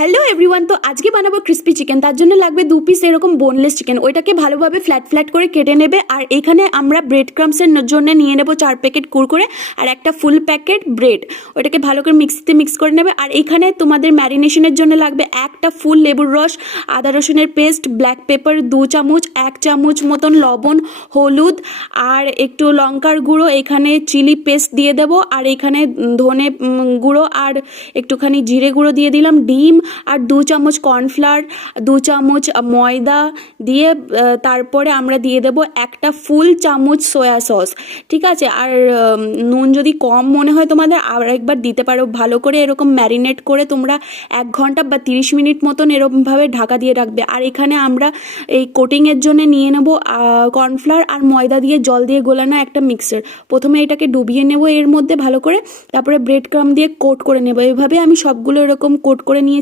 Hello everyone, তো আজকে বানাবো ক্রিস্পি চিকেন। তার জন্য লাগবে 2 পিস এরকম বোনলেস চিকেন। ওইটাকে ভালোভাবে ফ্ল্যাট ফ্ল্যাট করে কেটে নেবে। আর এখানে আমরা ব্রেড ক্রামসের জন্য নিয়ে নেব 4 প্যাকেট কুরকুরে আর একটা ফুল প্যাকেট ব্রেড। ওইটাকে ভালো করে মিক্সিতে মিক্স করে নেবে। আর এখানে তোমাদের ম্যারিনেশনের জন্য লাগবে একটা ফুল লেবুর রস, আদা রসুনের পেস্ট, ব্ল্যাক পেপার 2 চামচ, 1 চামচ মতন লবণ, হলুদ আর একটু লঙ্কার গুঁড়ো, এখানে চিলি পেস্ট দিয়ে দেবো। আর এখানে ধনে গুঁড়ো আর একটুখানি জিরে গুঁড়ো দিয়ে দিলাম, ডিম আর 2 চামচ কর্নফ্লাওয়ার, 2 চামচ ময়দা দিয়ে তারপরে আমরা দিয়ে দেব একটা ফুল চামচ সয়া সস। ঠিক আছে? আর নুন যদি কম মনে হয় তোমাদের আর একবার দিতে পারো। ভালো করে এরকম ম্যারিনেট করে তোমরা 1 ঘন্টা বা 30 মিনিট মতন এরকমভাবে ঢাকা দিয়ে রাখবে। আর এখানে আমরা এই কোটিংয়ের জন্য নিয়ে নেব কর্নফ্লাওয়ার আর ময়দা দিয়ে জল দিয়ে গোলানো একটা মিক্সচার। প্রথমে এটাকে ডুবিয়ে নেব এর মধ্যে ভালো করে, তারপরে ব্রেড ক্রাম্ব দিয়ে কোট করে নেব। এইভাবে আমি সবগুলো এরকম কোট করে নিয়ে